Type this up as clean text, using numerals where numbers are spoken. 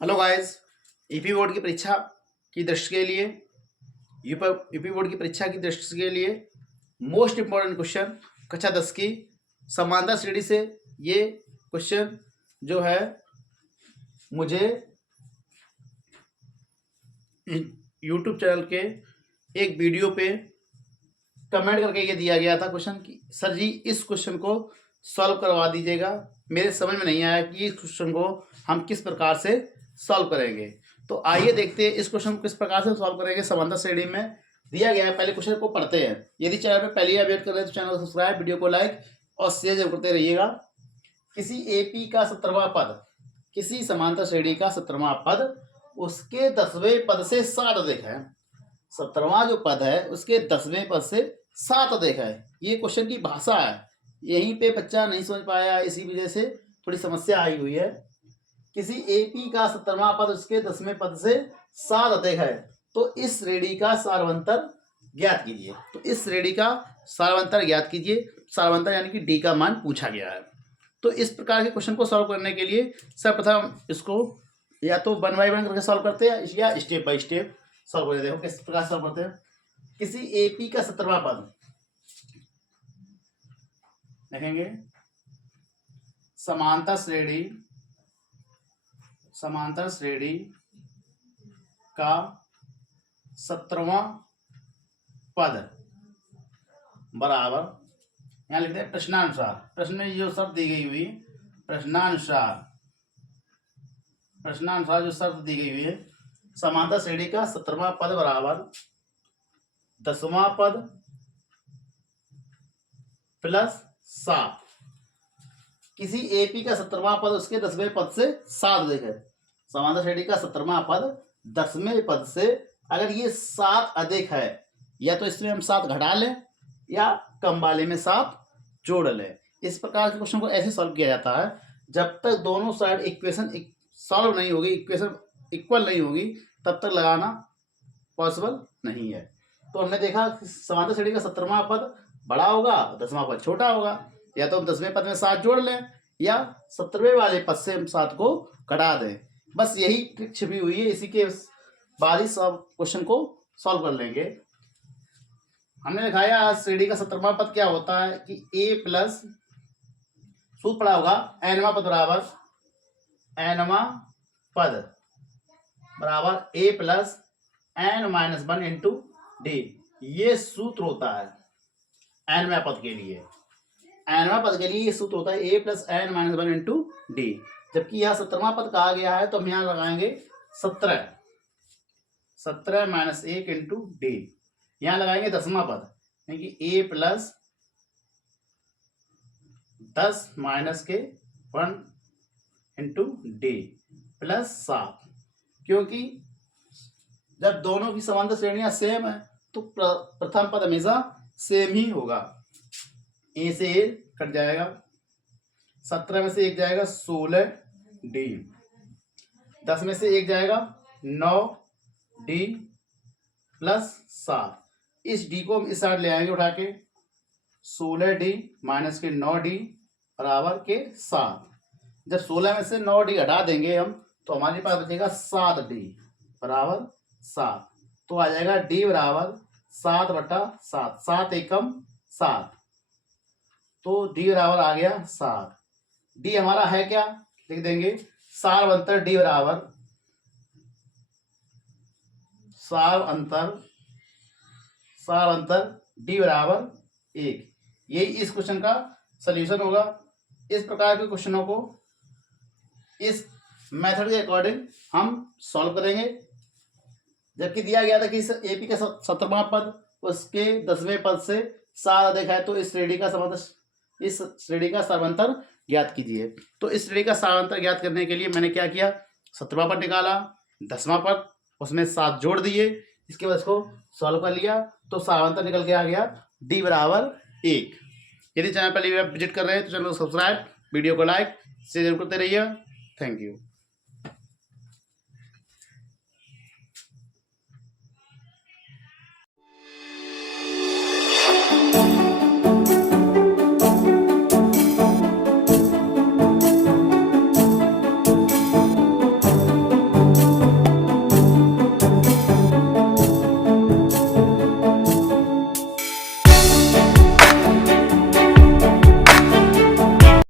Hello guys, UP board की परीक्षा की दृष्टि के लिए यूपी बोर्ड की परीक्षा की दृष्टि के लिए मोस्ट इम्पोर्टेंट क्वेश्चन कक्षा 10 की समांतर श्रेणी से ये क्वेश्चन जो है मुझे यूट्यूब चैनल के एक वीडियो पे कमेंट करके ये दिया गया था क्वेश्चन कि सर जी इस क्वेश्चन को सॉल्व करवा दीजिएगा। मेरे समझ में नहीं आया कि इस क्वेश्चन को हम किस प्रकार से सॉल्व करेंगे। तो आइए देखते हैं इस क्वेश्चन को किस प्रकार से सॉल्व करेंगे। समांतर श्रेणी में दिया गया है, पहले क्वेश्चन को पढ़ते हैं। यदि चैनल पर पहले अपडेट कर रहे हैं तो चैनल को सब्सक्राइब, वीडियो को लाइक और शेयर जरूर करते रहिएगा। किसी एपी का 17वां पद, किसी समांतर श्रेणी का 17वां पद उसके 10वें पद से 7 अधिक है। 17वां जो पद है उसके 10वें पद से 7 अधिक है। ये क्वेश्चन की भाषा है, यहीं पे बच्चा नहीं समझ पाया, इसी वजह से थोड़ी समस्या आई हुई है। किसी एपी का 17वां पद उसके 10वें पद से 7 अधिक है तो इस श्रेणी का सारवंतर ज्ञात कीजिए। तो इस श्रेणी का सारवंतर ज्ञात कीजिए। सारवंतर यानी कि डी का मान पूछा गया है। तो इस प्रकार के क्वेश्चन को सॉल्व करने के लिए सर्वप्रथम इसको या तो 1 बाय 1 करके सॉल्व करते हैं या स्टेप बाय स्टेप सॉल्व करते हैं। किस प्रकार सॉल्व करते हैं। किसी एपी का 17वां पद देखेंगे, समांतर श्रेणी का 17वां पद बराबर, यहां लिखते हैं प्रश्नानुसार। प्रश्न में जो शर्त दी गई हुई प्रश्नानुसार जो शर्त दी गई हुई है, समांतर श्रेणी का 17वां पद बराबर 10वां पद प्लस 7। किसी एपी का 17वां पद उसके 10वें पद से 7 अधिक है। समांतर श्रेणी का 17वां पद 10वें पद से अगर ये 7 अधिक है, या तो इसमें हम 7 घटा लें या कम वाले में 7 जोड़ लें। इस प्रकार के क्वेश्चन को ऐसे सॉल्व किया जाता है जब तक दोनों साइड इक्वेशन सॉल्व नहीं होगी, इक्वेशन इक्वल नहीं होगी, तब तक लगाना पॉसिबल नहीं है। तो हमने देखा समांतर श्रेणी का 17वां पद बड़ा होगा, 10वां पद छोटा होगा। या तो हम 10वें पद में 7 जोड़ लें या 17वें वाले पद से हम 7 को घटा दें। बस यही ट्रिक छिपी हुई है, इसी के बाद ही सब क्वेश्चन को सॉल्व कर लेंगे। हमने दिखाया श्रेणी का 17वां पद क्या होता है कि ए प्लस सूत्र पड़ा होगा एनवां पद बराबर A plus N minus 1 into D. ये सूत्र होता है एनवां पद के लिए। एनवां पद के लिए ये सूत्र होता है A plus N minus 1 into D. जबकि यहाँ 17वां पद कहा गया है तो हम यहाँ लगाएंगे 17 माइनस 1 इंटू डी। यहाँ लगाएंगे 10वां पद यानी कि ए प्लस 10 माइनस के 1 इंटू डी प्लस 7। क्योंकि जब दोनों की समांतर श्रेणियां सेम है तो प्रथम पद हमेशा सेम ही होगा। ए से ए कट जाएगा, 17 में से 1 जाएगा 16 डी, 10 में से 1 जाएगा 9 डी प्लस 7। इस डी को हम इस साइड ले आएंगे उठा के, 16 डी माइनस के 9 डी बराबर के 7। जब 16 में से 9 डी हटा देंगे हम तो हमारे पास बचेगा 7 डी बराबर 7। तो आ जाएगा डी बराबर 7/7, 7 एकम 7, तो डी बराबर आ गया 7। डी हमारा है क्या, लिख देंगे सार अंतर डी बराबर सार अंतर डी बराबर 1। यही इस क्वेश्चन का सलूशन होगा। इस प्रकार के क्वेश्चनों को इस मेथड के अकॉर्डिंग हम सॉल्व करेंगे। जबकि दिया गया था कि इस एपी का 17वां पद उसके 10वें पद से 7 अधिक है तो इस श्रेणी का सारवंतर ज्ञात कीजिए। तो इस श्रेणी का सारवंतर ज्ञात करने के लिए मैंने क्या किया, 17वां पद निकाला, 10वां पद उसमें 7 जोड़ दिए, इसके बाद इसको सॉल्व कर लिया तो सारवंतर निकल के आ गया डी बराबर 1। यदि चैनल पर विजिट कर रहे हैं तो चैनल को सब्सक्राइब, वीडियो को लाइक शेयर करते रहिए। Thank you.